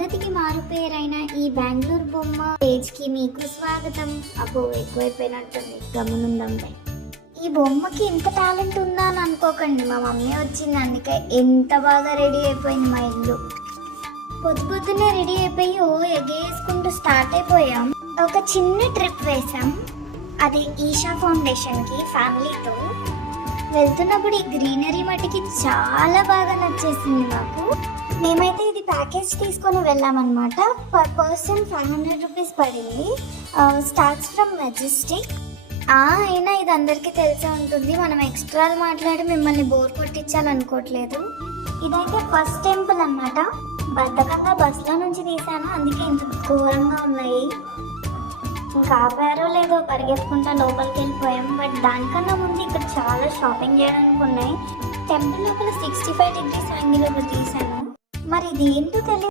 పద్ధతికి మారుపేరైన ఈ బెంగళూరు బొమ్మ పేజ్కి మీకు స్వాగతం. అబ్బో ఎక్కువైపోయినట్టుంది, గమనుందండి. ఈ బొమ్మకి ఇంత టాలెంట్ ఉందా అని అనుకోకండి, మా మమ్మీ వచ్చింది అందుకే ఎంత బాగా రెడీ అయిపోయింది మా ఇల్లు. పొద్దున్నే రెడీ అయిపోయి ఎగేసుకుంటూ స్టార్ట్ అయిపోయాం. ఒక చిన్న ట్రిప్ వేసాం, అది ఈషా ఫౌండేషన్కి ఫ్యామిలీతో. వెళ్తున్నప్పుడు ఈ గ్రీనరీ మట్టికి చాలా బాగా నచ్చేసింది మాకు. మేమైతే ఇది ప్యాకేజ్ తీసుకొని వెళ్ళామన్నమాట. పర్ పర్సన్ 500 రూపీస్ పడింది. Starts from Majestic. అయినా ఇది అందరికీ తెలిసే ఉంటుంది, మనం ఎక్స్ట్రాలు మాట్లాడి మిమ్మల్ని బోర్ కొట్టించాలనుకోవట్లేదు. ఇదైతే ఫస్ట్ టెంపుల్ అన్నమాట. బద్దకంగా బస్లో నుంచి తీసాను, అందుకే ఇంత ఘోరంగా ఉన్నాయి. ఇంకా ఆపారో లేదో పరిగెత్తుకుంటా లోపలికి వెళ్ళిపోయాం. బట్ దానికన్నా ముందు ఇక్కడ చాలా షాపింగ్ చేయడానికి ఉన్నాయి. టెంపుల్ లోపల 65 డిగ్రీస్ యాంగిల్ ఒకటి తీసాను, మరి ఇది ఏంటో తెలియదు.